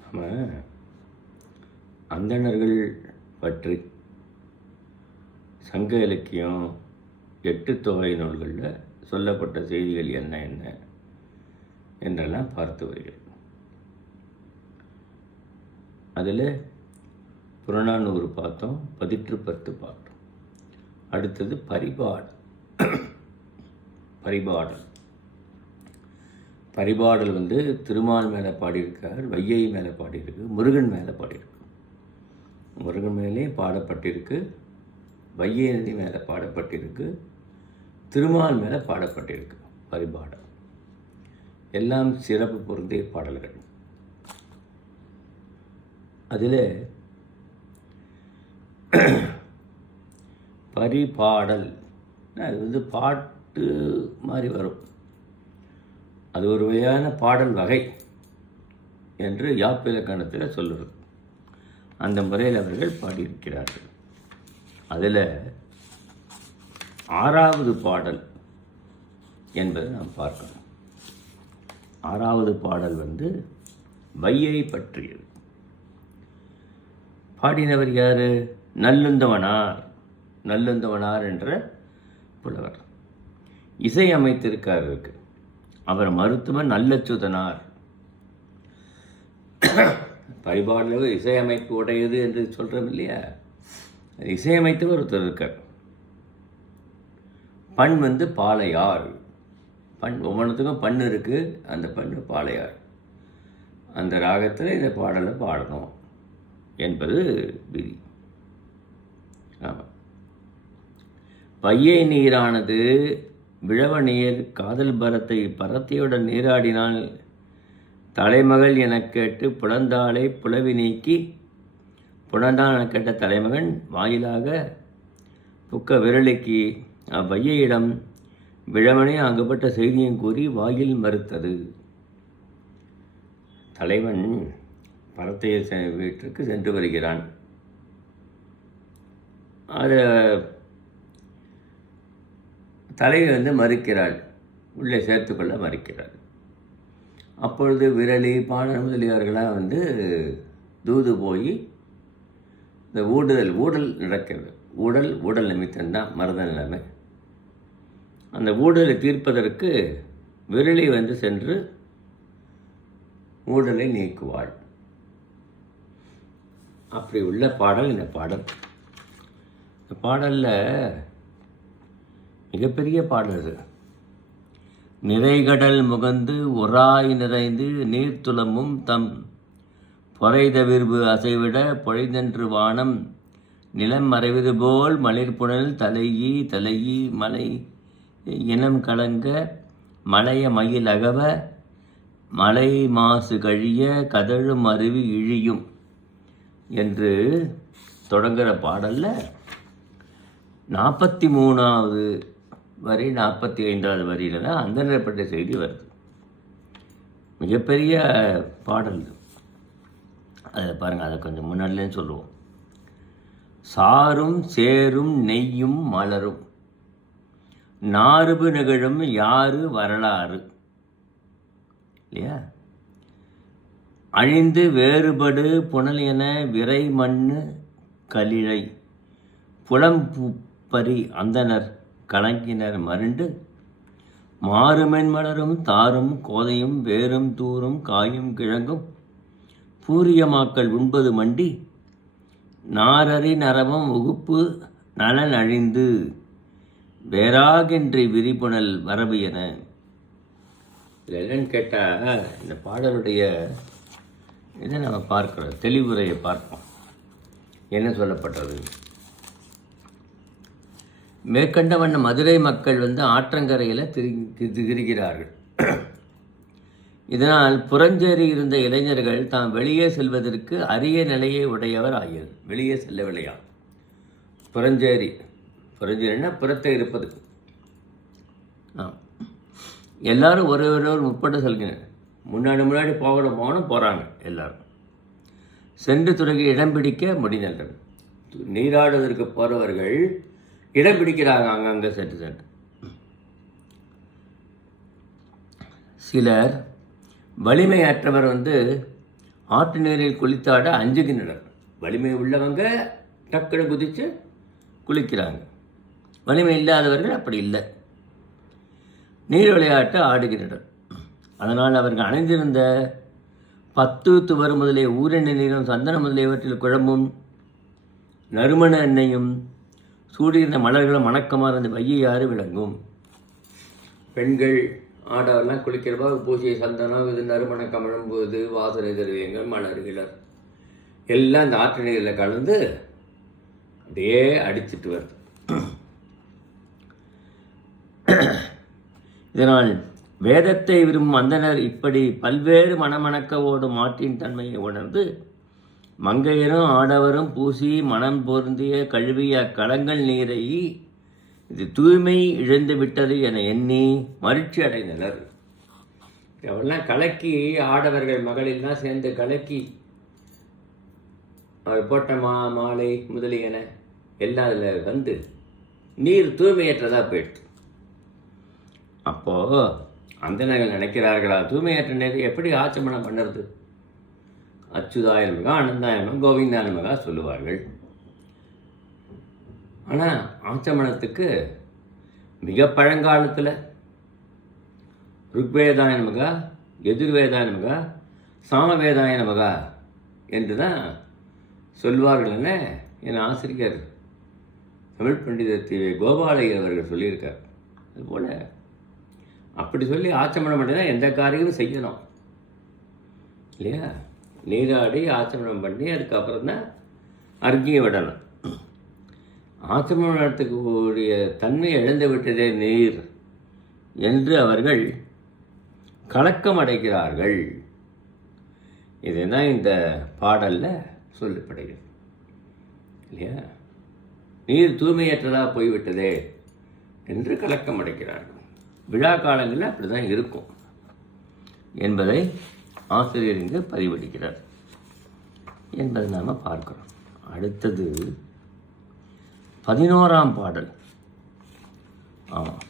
நம்ம அந்தணர்கள் பற்றி சங்க இலக்கியம் 8 தொகை நூல்களில் சொல்லப்பட்ட செய்திகள் என்ன என்ன என்றெல்லாம் பார்த்து வருகிறோம். அதில் புறநானூறு பார்த்தோம், 10 பார்த்தோம். அடுத்தது பரிபாடல் திருமால் மேலே பாடியிருக்கார், வையை மேலே பாடியிருக்கு, முருகன் மேலே பாடியிருக்கு. முருகன் மேலே பாடப்பட்டிருக்கு, வையை நதி மேலே பாடப்பட்டிருக்கு, திருமால் மேலே பாடப்பட்டிருக்கு. பரிபாடல் எல்லாம் சிறப்பு பொருந்திய பாடல்கள். அதில் பரிபாடல் அது பாட்டு மாதிரி வரும். அது ஒரு வகையான பாடல் வகை என்று யாப்பிலக்கணத்தில் சொல்லுறது. அந்த முறையில் அவர்கள் பாடியிருக்கிறார்கள். அதில் 6வது பாடல் என்பதை நாம் பார்க்கணும். 6வது பாடல் வையை பற்றியது. பாடினவர் யார்? நல்லுந்தவனார் என்ற புலவர். இசை அமைத்திருக்கார் இருக்கு. அவர் மருத்துவர் நல்லச்சுதனார். பரிபாடல் இசையமைப்பு உடையது என்று சொல்கிறோம் இல்லையா? இசையமைத்தவர் ஒருத்தர் இருக்கார். பண் பாளையார். ஒவ்வொன்றுத்துக்கும் பண்ணு இருக்குது. அந்த பண்ணு பாளையார். அந்த ராகத்தில் இந்த பாடலை பாடணும் என்பது விதி. ஆமாம். வையை நீரானது விழவ நீர் காதல் பரத்தையுடன் நீராடினால் தலைமகள் எனக் கேட்டு புலந்தாளை புலவி நீக்கி புலந்தான் எனக் கேட்ட தலைமகன் வாயிலாக புக்க விரலுக்கு அவ்வையிடம் விழவனே அங்குப்பட்ட செய்தியும் கூறி வாயில் மறுத்தது. தலைவன் பரத்தைய வீட்டிற்கு சென்று வருகிறான். அது தலைவி மறுக்கிறாள், உள்ளே சேர்த்துக்கொள்ள மறுக்கிறாள். அப்பொழுது விரலி பாணர் முதலியார்களாக தூது போய் இந்த ஊடல் நடக்கிறது. ஊடல் நிமித்தம்தான் மருத நிலைமை. அந்த ஊடலை தீர்ப்பதற்கு விரலி சென்று ஊடலை நீக்குவாள். அப்படி உள்ள பாடல் இந்த பாடல். இந்த பாடலில் மிகப்பெரிய பாடல் இது. நிறைகடல் முகந்து ஒராய் நிறைந்து நீர்த்துளமும் தம் பொறைதவிர்வு அசைவிட பொழைதென்று வானம் நிலம் மறைவது போல் மலிர்புணல் தலையி மலை இனம் கலங்க மலைய மயில் அகவ மலை மாசு கழிய கதழும் அருவி இழியும் என்று தொடங்குகிற பாடலில் 43வது வரி 45வது வரியில் தான் அந்தனப்பட்ட செய்தி வருது. மிகப்பெரிய பாடல். அதை பாருங்கள், அதை கொஞ்சம் முன்னாடிலேன்னு சொல்லுவோம். சாரும் சேரும் நெய்யும் மலரும் நாறுபு நிகழும் யாரு வரலாறு இல்லையா? அழிந்து வேறுபடு புனல் என விரை மண்ணு கலிழை புலம்பரி அந்தனர் கலங்கினர் மருண்டு மாறுமென் மலரும் தாரும் கோதையும் வேரும் தூரும் காயும் கிழங்கும் பூரியமாக்கள் உண்பது மண்டி நாரறி நரவம் உகுப்பு நலன் அழிந்து வேறாகின்றி விரிபுணல் வரவு என. இதில் என்னன்னு கேட்டால், இந்த பாடலுடைய இதை நம்ம பார்க்கிறோம், தெளிவுரையை பார்ப்போம். என்ன சொல்லப்பட்டது? மேற்கண்ட வண்ண மதுரை மக்கள் ஆற்றங்கரையில் திரிகிறார்கள். இதனால் புறஞ்சேரி இருந்த இளைஞர்கள் தாம் வெளியே செல்வதற்கு அரிய நிலையை உடையவர் ஆகியது. வெளியே செல்லவில்லையா? புறஞ்சேரின்னா புறத்தை இருப்பது. எல்லாரும் ஒருவரோடு முற்பட்டு செல்கின்றனர். முன்னாடி போகிறாங்க. எல்லாரும் சென்று தொடங்கி இடம் பிடிக்க முடிந்தனர். நீராடுவதற்கு போகிறவர்கள் இடம் பிடிக்கிறாங்க அங்கங்கே சென்று. சிலர் வலிமையற்றவர் ஆற்று நீரில் குளித்தாட அஞ்சுகின்றனர். வலிமை உள்ளவங்க டக்குனு குதித்து குளிக்கிறாங்க. வலிமை இல்லாதவர்கள் அப்படி இல்லை, நீர் விளையாட்டு ஆடுகின்றனர். அதனால் அவர்கள் அணைந்திருந்த 10 துவர் முதலிய ஊரெண்ணெய் நீரும் சந்தனம் முதலியவற்றில் குழம்பும் நறுமண எண்ணெயும் சூடியிருந்த மலர்களும் மணக்கமாக இருந்த வையாறு விளங்கும். பெண்கள் ஆடவெல்லாம் குளிக்கிறப்பா பூஜை சந்தனம், இது நறுமண கமழும் போது வாசனை திரவியங்கள் மலர்கிழர் எல்லாம் இந்த ஆற்று நீரில் கலந்து அப்படியே அடிச்சிட்டு வருது. இதனால் வேதத்தை விரும்பும் அந்தனர் இப்படி பல்வேறு மணமணக்க ஓடும் ஆற்றின் தன்மையை உணர்ந்து மங்கையரும் ஆடவரும் பூசி மனம் பொருந்திய கழுவிய களங்கள் நீரை இது தூய்மை இழந்து விட்டது என எண்ணி மகிழ்ச்சி அடைந்தனர். அவெல்லாம் கலக்கி, ஆடவர்கள் மகளிர்லாம் சேர்ந்து கலக்கி அவர் போட்ட மாலை முதலியன எல்லாம் அதில் நீர் தூய்மையற்றதாக போயிடுது. அப்போது அந்தனர்கள் நினைக்கிறார்களா, தூய்மையற்ற நீர் எப்படி ஆச்சமனம் பண்ணுறது? அச்சுதாய நமகா, ஆனந்தாய நமகா, கோவிந்தாய நமகா சொல்லுவார்கள். ஆனால் ஆச்சமனத்துக்கு மிக பழங்காலத்தில் ருக்வேதாய நமகா, எதிர்வேதாய நமகா, சாமவேதாய நமகா என்று தான் சொல்வார்கள் என என் ஆசிரியர் தமிழ் பண்டிதர் திரு கோபாலையர் அவர்கள் சொல்லியிருக்கார். அதுபோல் அப்படி சொல்லி ஆச்சமனம் பண்ணி தான் எந்த காரியமும் செய்யணும் இல்லையா? நீராடி ஆச்சமனம் பண்ணி அதுக்கப்புறம் தான் அர்க்கியம் விடணும். ஆச்சமனத்துக்கு கூடிய தன்மை இழந்து விட்டதே நீர் என்று அவர்கள் கலக்கம் அடைகிறார்கள். இதுதான் இந்த பாடலில் சொல்லப்படுகிறது இல்லையா? நீர் தூய்மையற்றதாக போய்விட்டதே என்று கலக்கம் அடைக்கிறார்கள். விழா காலங்களில் அப்படி தான் இருக்கும் என்பதை ஆசிரியர் இங்கு பதிவடிக்கிறார் என்பதை நாம் பார்க்கிறோம். அடுத்தது 11ஆம் பாடல். ஆமாம்,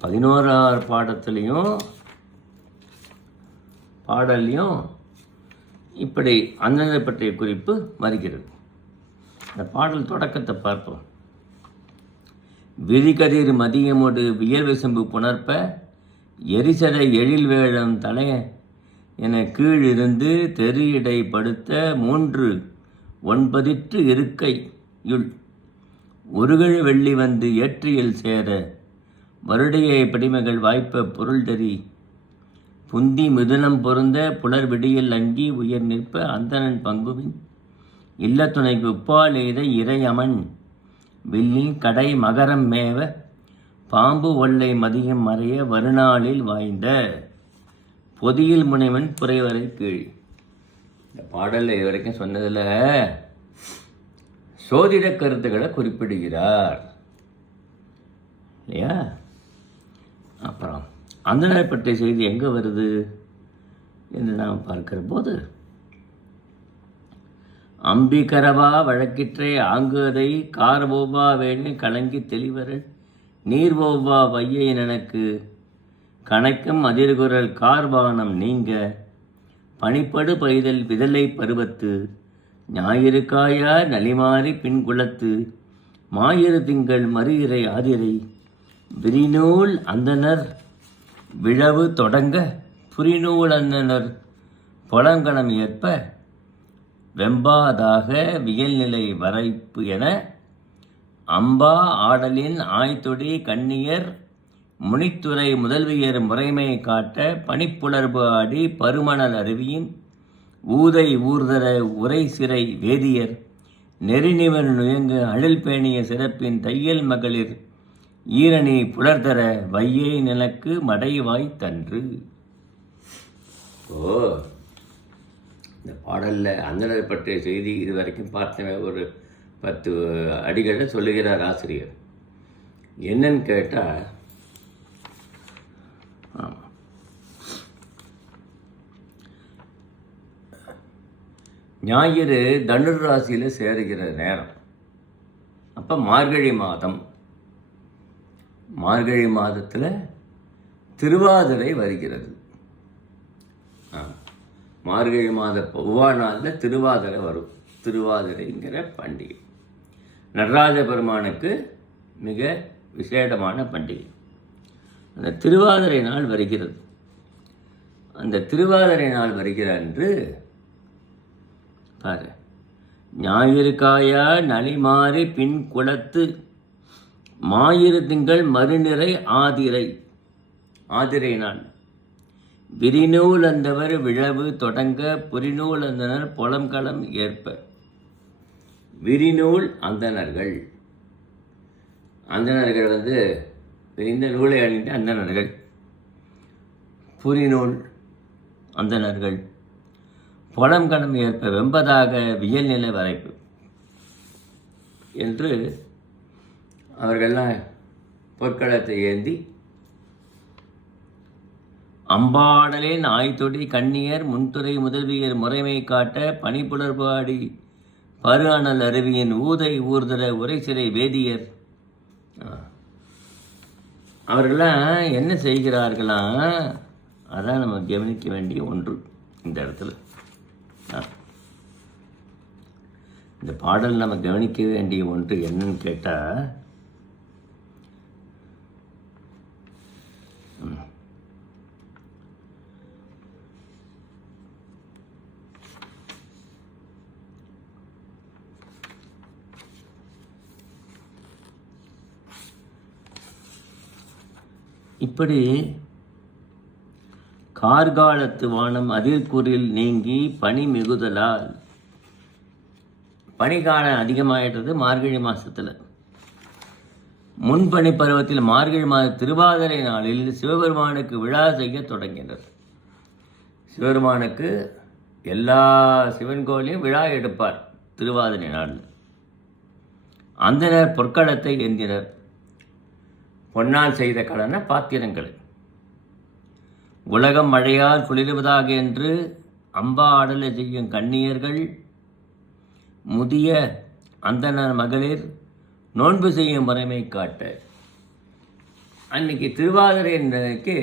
11ஆம் பாடல்லையும் இப்படி அந்தனை பற்றிய குறிப்பு வருகிறது. இந்த பாடல் தொடக்கத்தை பார்ப்போம். விரிகதிர் மதியமோடு வியல் விசும்பு புணர்ப்ப எரிசடை எழில் வேழம் தலைய என கீழிருந்து தெரு இடை படுத்த 3 9 இருக்கையுள் ஒருகழு வெள்ளி வந்து ஏற்றியல் சேர வருடைய படிமகள் வாய்ப்ப பொருள் தறி புந்தி மிதுனம் பொருந்த புலர் விடியல் அங்கி உயர் நிற்ப அந்தணன் பங்குவின் இல்லத்துணைக்கு உப்பால் எய்த இறையமன் வில்லில் கடை மகரம் மேவ பாம்பு ஒல்லை மதியம் மறைய வருநாளில் வாய்ந்த பொதியில் முனைவன் புரைவரை கீழ். இந்த பாடலில் இதுவரைக்கும் சொன்னதில் சோதிட கருத்துக்களை குறிப்பிடுகிறார் இல்லையா? அப்புறம் அந்தனை பற்றிய செய்தி எங்கே வருது என்று நாம் பார்க்கிற போது, அம்பிகரவா வழக்கிற்றே ஆங்குதை கார்வோபா வேணி கலங்கி தெளிவரல் நீர்வோபா வையை எனக்கு கணக்கும் அதிர்குரல் கார்வானம் நீங்க பனிப்படு பைதல் விதலை பருவத்து ஞாயிறு காயா நலிமாறி பின்குளத்து மாயிறு திங்கள் மறுஇறை ஆதிரை விரிநூல் அந்தனர் விழவு தொடங்க புரிநூல் அந்தனர் பொலங்கணம் ஏற்ப வெம்பாதாக வியல்நிலை வரைப்பு என அம்பா ஆடலின் ஆய்தொடி கண்ணியர் முனித்துறை முதல்வியர் முறைமை காட்ட பனிப்புலர்பு ஆடி பருமணல் அருவியின் ஊதை ஊர்தர உரை சிறை வேதியர் நெறிநிவர் நுயங்கு அழில் பேணிய சிறப்பின் தையல் மகளிர் ஈரணி புலர்தர வையை நிலக்கு மடைவாய் தன்று. இந்த பாடலில் அந்தனர் பற்றிய செய்தி இதுவரைக்கும் பார்த்த ஒரு 10 அடிகளை சொல்லுகிறார் ஆசிரியர். என்னன்னு கேட்டால், ஞாயிறு தனுர் ராசியில் சேருகிற நேரம். அப்போ மார்கழி மாதம். மார்கழி மாதத்தில் திருவாதிரை வருகிறது. மார்கழி மாத ஒவ்வொரு நாளில் திருவாதிரை வரும். திருவாதிரைங்கிற பண்டிகை நடராஜ பெருமானுக்கு மிக விசேடமான பண்டிகை. அந்த திருவாதிரை நாள் வருகிறது. அந்த திருவாதிரை நாள் வருகிற அன்று பாரு, ஞாயிறு காயா நலிமாறி பின் குளத்து மாயிறு திங்கள் மறுநிறை ஆதிரை. ஆதிரை நாள் விரிநூல் அந்தவர் விழவு தொடங்க புரிநூல் அந்தனர் புலம்களம் ஏற்ப. விரிநூல் அந்தணர்கள், அந்தணர்கள் விரிந்த நூலை அணிந்த அந்தணர்கள். புரிநூல் அந்தணர்கள் புலம்களம் ஏற்ப வெம்பதாக வியல் நிலை வரைப்பு என்று அவர்கள்லாம் பொற்களத்தை ஏந்தி அம்பாடலேன் ஆய்தொடி கண்ணியர் முன்துறை முதல்வியர் முறைமை காட்ட பனிப்புலர்பாடி பரு அனல் அருவியின் ஊதை ஊர்தர உரைசிறை வேதியர். அவர்களாம் என்ன செய்கிறார்களாம்? அதான் நம்ம கவனிக்க வேண்டிய ஒன்று இந்த இடத்துல. இந்த பாடல் நம்ம கவனிக்க வேண்டிய ஒன்று என்னன்னு கேட்டால், இப்படி கார்காலத்து வானம் அதிர்குறில் நீங்கி பனி மிகுதலால், பனிக்காலம் அதிகமாயிட்டது மார்கழி மாதத்தில். முன்பனி பருவத்தில் மார்கழி மாத திருவாதிரை நாளில் சிவபெருமானுக்கு விழா செய்ய தொடங்கினர். சிவபெருமானுக்கு எல்லா சிவன் கோயிலையும் விழா எடுப்பார் திருவாதிரை நாளில். அந்தனர் பொற்களத்தை ஏந்தினர். பொன்னால் செய்த கடன பாத்திரங்கள். உலகம் மழையால் குளிர்வதாக என்று அம்பா ஆடலை செய்யும் கன்னியர்கள், முதிய அந்தணர் மகளிர் நோன்பு செய்யும் முறைமை காட்ட. அன்னைக்கு திருவாதிரை அன்னைக்கு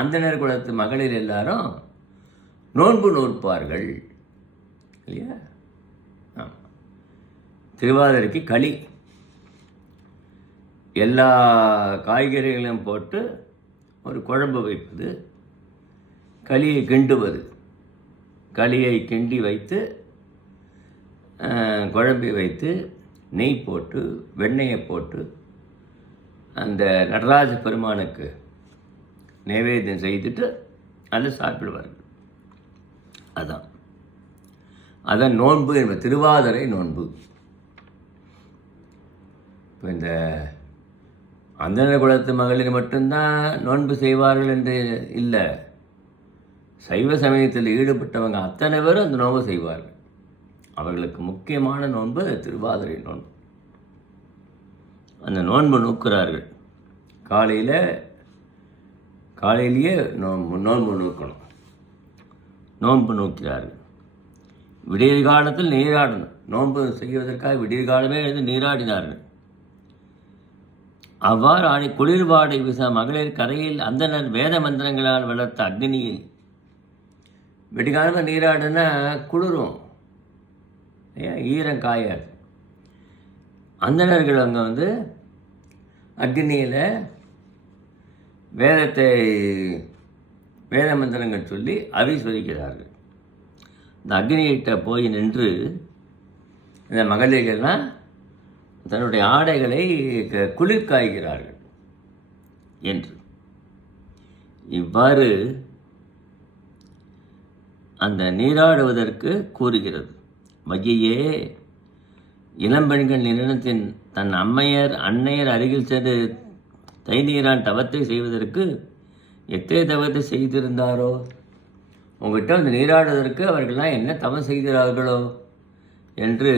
அந்தணர் குலத்து மகளிர் எல்லாரும் நோன்பு நோற்பார்கள் இல்லையா? திருவாதிரைக்கு களி, எல்லா காய்கறிகளையும் போட்டு ஒரு குழம்பு வைப்பது, களியை கிண்டுவது. களியை கிண்டி வைத்து குழம்பி வைத்து நெய் போட்டு வெண்ணெயை போட்டு அந்த நடராஜ பெருமானுக்கு நைவேத்தியம் செய்துட்டு அதை சாப்பிடுவார்கள். அதான் நோன்பு என்பது, திருவாதிரை நோன்பு. இப்போ இந்த அந்தணர் குலத்து மகளிர் மட்டும்தான் நோன்பு செய்வார்கள் என்று இல்லை, சைவ சமயத்தில் ஈடுபட்டவங்க அத்தனை பேரும் அந்த நோன்பு செய்வார்கள். அவர்களுக்கு முக்கியமான நோன்பு திருவாதிரை நோன்பு. அந்த நோன்பு நோக்கிறார்கள். காலையிலேயே நோன்பு நோக்கணும். நோன்பு நோக்கிறார்கள். விடியற் காலத்தில் நீராடணும். நோன்பு செய்வதற்காக விடியற் காலமே எழுந்து நீராடினார்கள். அவ்வாறு ஆடி குளிர்வாடை வீச மகளிர் கரையில் அந்தனர் வேத மந்திரங்களால் வளர்த்த அக்னியில். வெடிகாலமாக நீராடுனா குளிரும், ஈரம் காயாது. அந்தணர்கள் அங்கே அக்னியில் வேத மந்திரங்கள் சொல்லி அவிஸ்வரிக்கிறார்கள். இந்த அக்னியிட்ட போய் நின்று இந்த மகளிர்கள்லாம் தன்னுடைய ஆடைகளை குளிர் காய்கிறார்கள் என்று இவ்வாறு அந்த நீராடுவதற்கு கூறுகிறது. வையே இளம்பெண்கள் நிறுவனத்தின் தன் அன்னையர் அருகில் சென்று தைநீரான் தவத்தை செய்வதற்கு எத்தனை தவத்தை செய்திருந்தாரோ, உங்கள்கிட்ட நீராடுவதற்கு அவர்கள்லாம் என்ன தவம் செய்கிறார்களோ என்று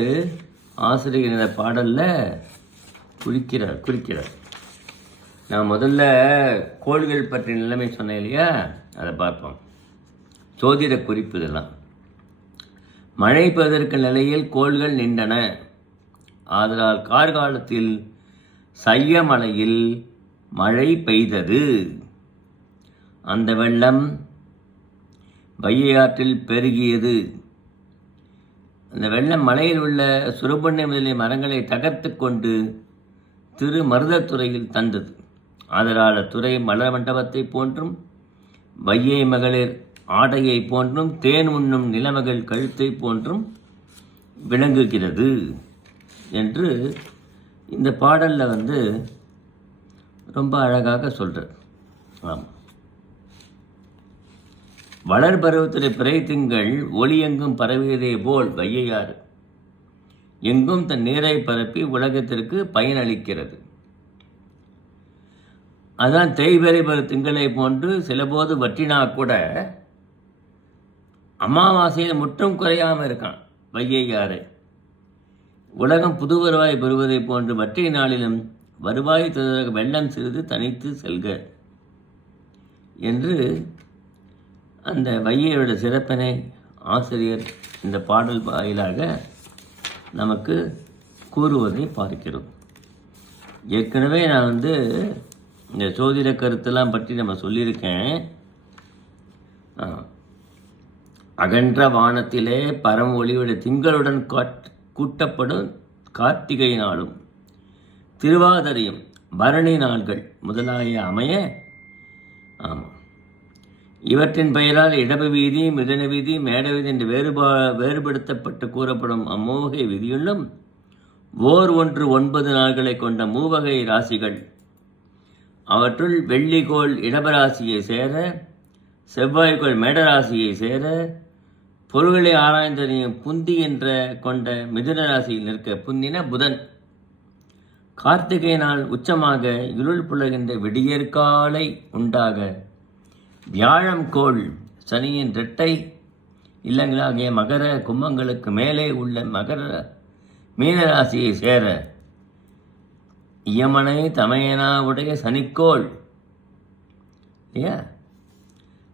ஆசிரியர் இந்த பாடலில் குறிக்கிறார். நான் முதல்ல கோள்கள் பற்றிய நிலைமை சொன்னேன் இல்லையா, அதை பார்ப்போம். ஜோதிட குறிப்பு இதெல்லாம். மழை பெய்வதற்கு நிலையில் கோள்கள் நின்றன. ஆதலால் கார்காலத்தில் சையமலையில் மழை பெய்தது. அந்த வெள்ளம் வைகை ஆற்றில் பெருகியது. அந்த வெள்ளம் மலையில் உள்ள சுரபண்ணை முதலிய மரங்களை தகர்த்து கொண்டு திரு மருதத்துறையில் தந்தது. ஆதலால் துறை மலர் மண்டபத்தை போன்றும் வையை மகளிர் ஆடையை போன்றும் தேன் உண்ணும் நிலமகள் கழுத்தை போன்றும் விளங்குகிறது என்று இந்த பாடலில் ரொம்ப அழகாக சொல்கிறார். ஆமாம், வளர் பருவத்திலே பிறை திங்கள் ஒளி எங்கும் பரவியதே போல் வையையாறு எங்கும் தன் நீரை பரப்பி உலகத்திற்கு பயனளிக்கிறது. அதான் தேய்பிறை பரு திங்களை போன்று சிலபோது வற்றினா கூட அமாவாசையில் முற்றும் குறையாமல் இருக்கான் வையையாறு. உலகம் புது வருவாய் பெறுவதை போன்று வற்றிய நாளிலும் வருவாய் தருவதற்கு வெள்ளம் சிறிது தனித்து செல்க என்று அந்த வையையோட சிறப்பினை ஆசிரியர் இந்த பாடல் வாயிலாக நமக்கு கூறுவதை பார்க்கிறோம். ஏற்கனவே நான் இந்த சோதிட கருத்தெல்லாம் பற்றி நம்ம சொல்லியிருக்கேன். அகன்ற வானத்திலே பரம் ஒளிவிட திங்களுடன் கூட்டப்படும் கார்த்திகை நாளும் திருவாதிரையும் பரணி நாள்கள் முதலாய அமைய, ஆமாம், இவற்றின் பெயரால் இடப வீதி மிதன வீதி மேட வீதி என்று வேறுபடுத்தப்பட்டு கூறப்படும் அம்மூவகை விதியுள்ளும் ஓர் 9 நாள்களை கொண்ட மூவகை ராசிகள். அவற்றுள் வெள்ளிக்கோள் இடபராசியை சேர, செவ்வாய்க்கோள் மேடராசியை சேர, பொருள்களை ஆராய்ந்தறியும் புந்தி என்ற கொண்ட மிதுன ராசியில் நிற்க புந்தின புதன். கார்த்திகை நாள் உச்சமாக இருள் புலகின்ற விடியற்காலை உண்டாக வியாழம் கோள் சனியின் இரட்டை இல்லங்களாகிய மகர கும்பங்களுக்கு மேலே உள்ள மகர மீனராசியை சேர, இயமனை தமையனா உடைய சனிக்கோள் இல்லையா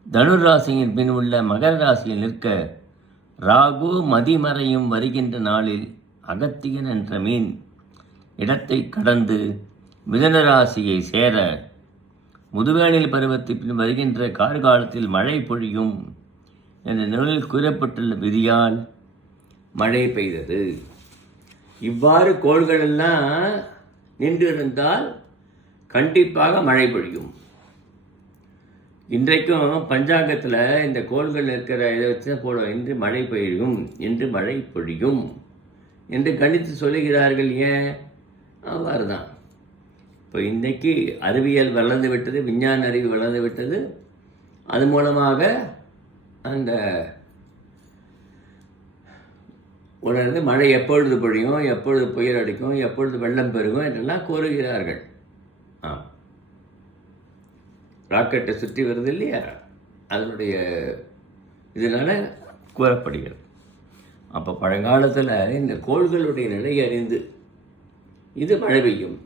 தனுர் ராசியின் பின் உள்ள மகர ராசியில் நிற்க, ராகு மதிமறையும் வருகின்ற நாளில் அகத்தியன் என்ற மீன் இடத்தை கடந்து மிதுன ராசியை சேர, முதுவேனில் பருவத்தின் பின் வருகின்ற கார்காலத்தில் மழை பொழியும் என்ற நூலில் கூறப்பட்டுள்ள விதியால் மழை பெய்தது. இவ்வாறு கோள்களெல்லாம் நின்று இருந்தால் கண்டிப்பாக மழை பொழியும். இன்றைக்கும் பஞ்சாங்கத்தில் இந்த கோள்கள் இருக்கிற இதை வச்சு போடும், இன்று மழை பெய்யும், இன்று மழை பொழியும் என்று கணித்து சொல்லுகிறார்கள். ஏன்? அவ்வாறு தான். இப்போ இன்றைக்கி அறிவியல் வளர்ந்து விட்டது, விஞ்ஞான அறிவு வளர்ந்து விட்டது. அது மூலமாக அந்த உணர்ந்து மழை எப்பொழுது பொழியும், எப்பொழுது புயல் அடிக்கும், எப்பொழுது வெள்ளம் பெருகும் என்றெல்லாம் கூறுகிறார்கள். ராக்கெட்டை சுற்றி வருது இல்லையா, அதனுடைய இதனால் கூறப்படுகிறது. அப்போ பழங்காலத்தில் இந்த கோள்களுடைய நிலையை அறிந்து இது மழை பெய்யும்,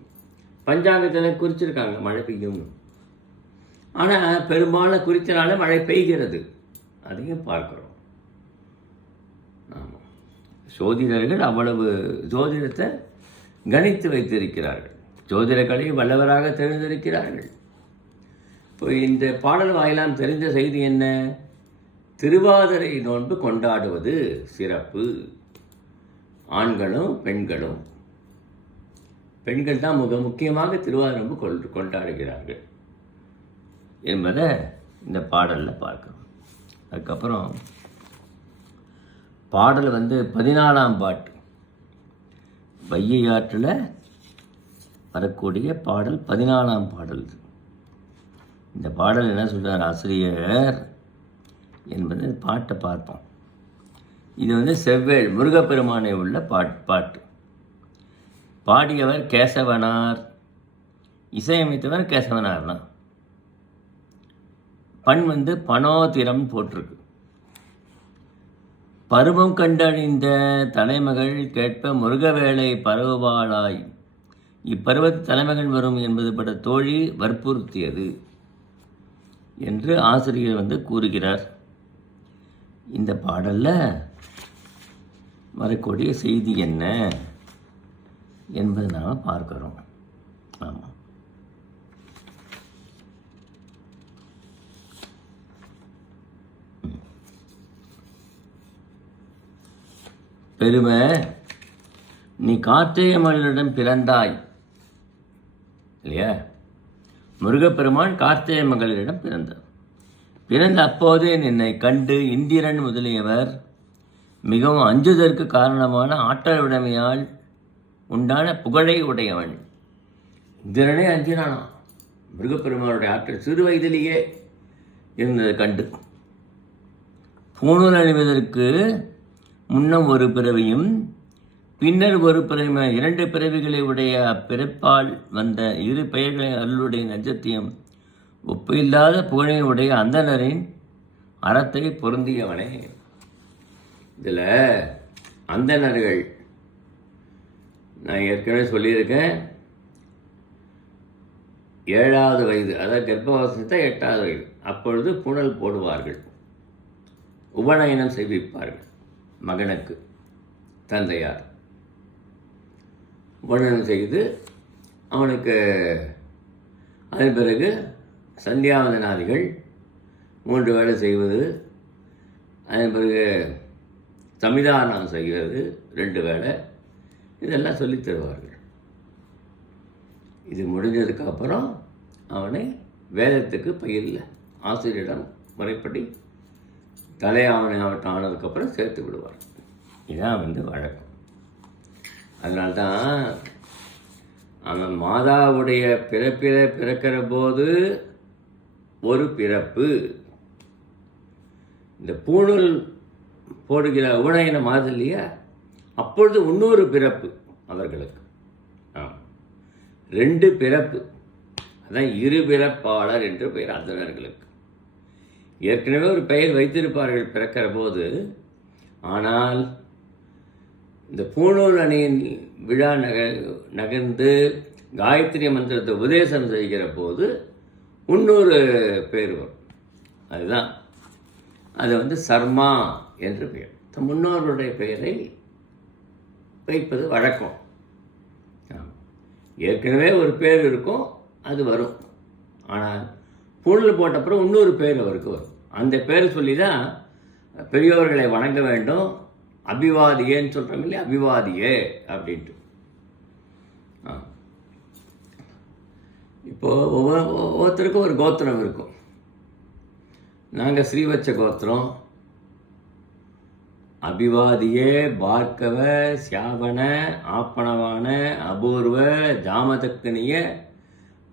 பஞ்சாங்கத்தில் குறிச்சிருக்காங்க மழை பெய்யும். ஆனால் பெரும்பாலும் குறித்தனால மழை பெய்கிறது, அதையும் பார்க்குறோம். ஆமாம், ஜோதிடர்கள் அவ்வளவு ஜோதிடத்தை கணித்து வைத்திருக்கிறார்கள், ஜோதிடர்களை வல்லவராக தெரிந்திருக்கிறார்கள். இப்போ இந்த பாடல் வாயிலாம் தெரிந்த செய்தி என்ன? திருவாதிரை நோன்பு கொண்டாடுவது சிறப்பு. ஆண்களும் பெண்களும், பெண்கள் தான் முக்கியமாக திருவாதிரை நோன்பு கொண்டாடுகிறார்கள் என்பதை இந்த பாடலில் பார்க்கணும். அதுக்கப்புறம் பாடல் 14ஆம் பாட்டு, வையை ஆற்றில் வரக்கூடிய பாடல் 14ஆம் பாடல். இந்த பாடல் என்ன சொல்கிறார் ஆசிரியர் என்பது பாட்டை பார்ப்போம். இது செவ்வேள் முருகப்பெருமானை உள்ள பாட்டு. பாடியவர் கேசவனார், இசையமைத்தவர் கேசவனார்னா. பண் பனோதிரம் போட்டிருக்கு. பருவம் கண்டழிந்த தலைமகள் கேட்ப முருகவேளை பரவுவாளாய், இப்பருவத்து தலைமகன் வரும் என்பது பட தோழி வற்புறுத்தியது என்று ஆசிரியர் கூறுகிறார். இந்த பாடலில் வரக்கூடிய செய்தி என்ன என்பதை நாம் பார்க்கிறோம். ஆமாம், பெருமை, நீ கார்த்திகை மகளிடம் பிறந்தாய் இல்லையா? முருகப்பெருமான் கார்த்திகை மகளிடம் பிறந்த அப்போதே நின்னை கண்டு இந்திரன் முதலியவர் மிகவும் அஞ்சுதற்கு காரணமான ஆற்றல் உடைமையால் உண்டான புகழை உடையவன். இந்திரனே அஞ்சினானா முருகப்பெருமானுடைய ஆற்றல் சிறு வயதிலேயே இருந்ததை கண்டு. பூணூல் அணிவதற்கு முன்னம் ஒரு பிறவியும் பின்னர் ஒரு பிறவி, 2 பிறவிகளை உடைய அப்பிறப்பால் வந்த 2 பெயர்களின் அருளுடைய நட்சத்தியம் ஒப்பு இல்லாத புகழை உடைய அந்தணரின் அறத்தை பொருந்தியவனே. இதில் அந்தணர்கள் நான் ஏற்கனவே சொல்லியிருக்கேன், 7வது வயது, அதாவது கர்ப்பவாசத்தை 8வது வயது, அப்பொழுது புனல் போடுவார்கள், உபநயனம் செய்விப்பார்கள் மகனுக்கு. தந்தையார் உபநயனம் செய்து அவனுக்கு அதன் பிறகு சந்தியாவந்தனாதிகள் 3 வேளை செய்வது, அதன் பிறகு சமிதானம் செய்வது 2 வேளை, இதெல்லாம் சொல்லித் தருவார்கள். இது முடிஞ்சதுக்கப்புறம் அவனை வேதத்துக்கு பயிரில் ஆசிரியரிடம் முறைப்படி தலையாவணை ஆனதுக்கப்புறம் சேர்த்து விடுவார். இதுதான் வழக்கம். அதனால்தான் அவன் மாதாவுடைய பிறக்கிற போது ஒரு பிறப்பு, இந்த பூணூல் போடுகிற உபநயனம் ஆகுது இல்லையா, அப்பொழுது இன்னொரு பிறப்பு அவர்களுக்கு. 2 பிறப்பு, அதான் 2 பிறப்பாளர் என்று பெயர் அந்தணர்களுக்கு. ஏற்கனவே ஒரு பெயர் வைத்திருப்பார்கள் பிறக்கிற போது. ஆனால் இந்த பூணூல் அணியின் விழா நகர்ந்து காயத்ரி மந்திரத்தை உபதேசம் செய்கிற போது இன்னொரு பேர் வரும். அதுதான் அது சர்மா என்று பெயர். முன்னோருடைய பெயரை வைப்பது வழக்கம். ஏற்கனவே ஒரு பேர் இருக்கும், அது வரும். ஆனால் பூணூல் போட்டப்புறம் இன்னொரு பேர் அவருக்கு வரும். அந்த பேர் சொல்லி தான் பெரியவர்களை வணங்க வேண்டும். அபிவாதியேன்னு சொல்கிறோம் இல்லையா, அபிவாதியே அப்படின்ட்டு. இப்போது ஒவ்வொருத்தருக்கும் ஒரு கோத்திரம் இருக்கும். நாங்கள் ஸ்ரீவச்ச கோத்திரம். அபிவாதியே, பார்க்கவ, சியாவன, ஆப்பணவான, அபூர்வ, ஜாமதக்கனிய,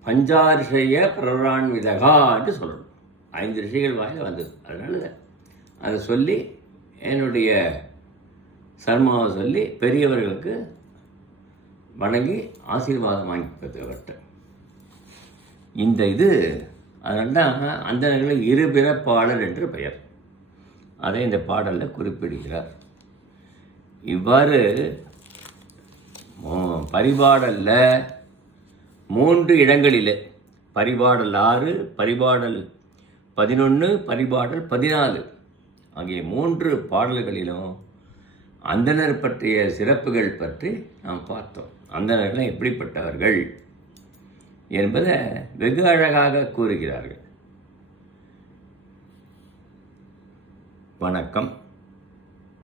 பஞ்சாரிஷய பிரரான்விதகான்னு சொல்லணும். 5 ரிஷிகள் வாயில் வந்தது. அதனால அதை சொல்லி என்னுடைய சர்மாவை சொல்லி பெரியவர்களுக்கு வணங்கி ஆசீர்வாதம் வாங்கிப்பதவர்கிட்ட இந்த அதனால தான் அந்தணர்களை 2 பிறப்பாளர் என்று பெயர். அதை இந்த பாடலில் குறிப்பிடுகிறார். இவ்வாறு பரிபாடலில் 3 இடங்களில், பரிபாடல் 6, பரிபாடல் 11, பரிபாடல் 14 ஆகிய 3 பாடல்களிலும் அந்தணர் பற்றிய சிறப்புகள் பற்றி நாம் பார்த்தோம். அந்தணர்கள் எப்படிப்பட்டவர்கள் என்பதை வெகு அழகாக கூறுகிறார்கள். வணக்கம்.